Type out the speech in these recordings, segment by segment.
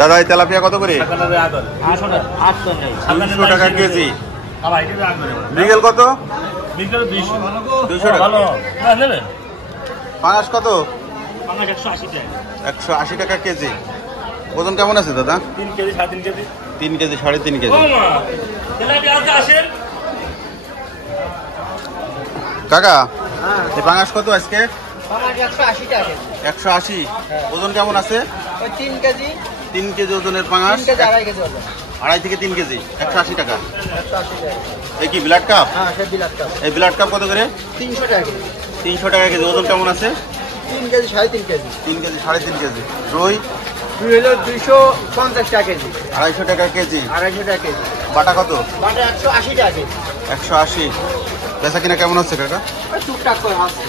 দাদা এই তেলাপিয়া কত করে? 200 টাকা কেজি। মৃগেল কত? 200 টাকা। পাঙাশ কত? 180 টাকা কেজি। ওজন কেমন আছে দাদা? 3 কেজি 3.5 কেজি। 3 KG 3.5 KG. কাকা এই পাঙাশ কত আজকে? 180 টাকা। 180। ওজন কেমন আছে? 3 কেজি। 3 কেজি ওজনের পাঙাশ। 3 কেজি 2.5 কেজি ওজন। 2.5 থেকে 3 কেজি 180 টাকা। 180 টাকা। এই কি ব্লাড কাপ? হ্যাঁ, সে বিলাত কাপ। এই ব্লাড কাপ কত করে? 300 টাকা কেজি। 300 টাকা কেজি। ওজন কেমন আছে? 3 কেজি 3.5 কেজি। 3 KG 3.5 KG. রুই হলো 250 টাকা কেজি। 250 টাকা কেজি। 250 টাকা কেজি। বাটা কত? বাটা 180 টাকা কেজি। 180। বেচা কিনা কেমন হচ্ছে কাকা? ওই টুকটাক করে আসছে।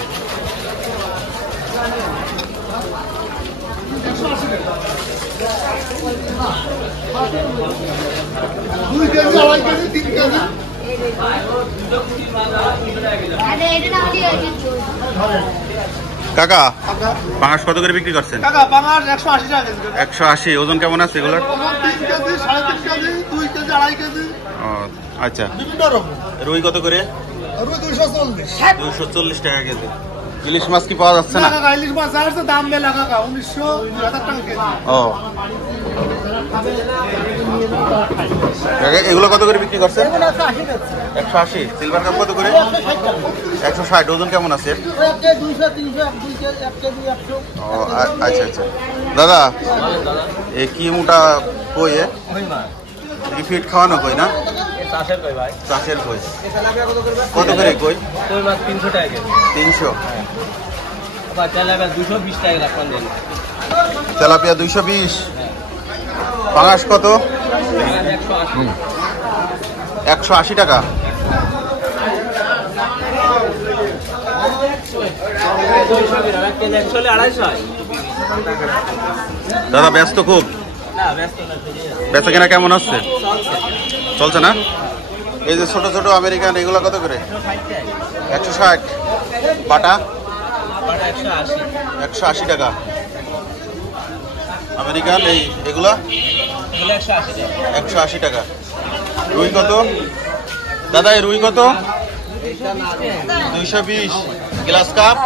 কাকা পাঙাশ কত করে বিক্রি করছেন? কাকা পাঙাশ 180 টাকা কেজি। 180। ওজন কেমন আছে এগুলোর? 3 কেজি 3.5 কেজি, 2 কেজি 2.5 কেজি। ও আচ্ছা। বিভিন্ন রকম। রুই কত করে? রুই 240। 240 টাকা কেজি। ইলিশ মাছ কি পাওয়া যাচ্ছে না? কাকা ইলিশ মাছ আছে দাম মেলা কাকা 1900 টাকা কেজি। ও কাকা এগুলো কত করে বিক্রি করছেন? 180। সিলভার কাপ কত করে? 160। ওজন কেমন আছে? 200 300 2 কেজি 1 কেজি 100। ও আচ্ছা আচ্ছা। দাদা এ কি মোটা কই? ফিট খাওয়ানো কই না? চাষের কই ভাই? চাষের কই। কত করে কই? কই মাছ 300 টাকা কেজি। 300। আবার তেলাপিয়া 220 টাকা রাখবেন দেন। তেলাপিয়া 220। পাঙাশ কত? 180 টাকা। দাদা ব্যস্ত খুব? বেচা কেনা কেমন হচ্ছে? চলছে না? এই যে ছোট ছোট আমেরিকান এগুলো কত করে? 160। বাটা 180 টাকা। আমেরিকান এগুলা 180 টাকা। রুই কত দাদা? এই রুই কত? 220। Glass cup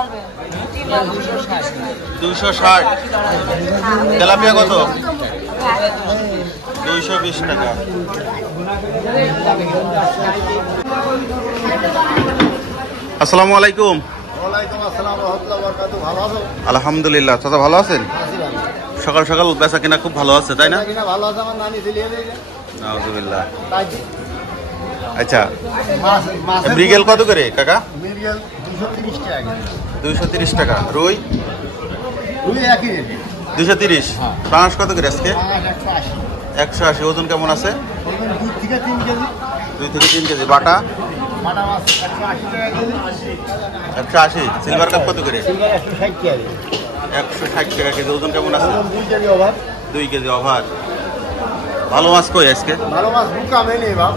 260। তেলাপিয়া কত? 220 টাকা। আসসালামু আলাইকুম। আলহামদুলিল্লাহ। চাচা ভালো আছেন? সকাল সকাল বেচা কিনা খুব ভালো আছে তাই না? আলহামদুলিল্লাহ। আচ্ছা মৃগেল কত করে কাকা? 230 টাকা। রুই 230। পাঙাশ কত করে আজকে? 180। ওজন কেমন আছে? 2 থেকে 3 কেজি। বাটা 180। সিলভার কাপ কত করে? 160 টাকা কেজি। ওজন কেমন আছে? 2 কেজি ওভার। ভালো মাছ কই আজকে? ভালো মাছ বুকা মেলে বাপ।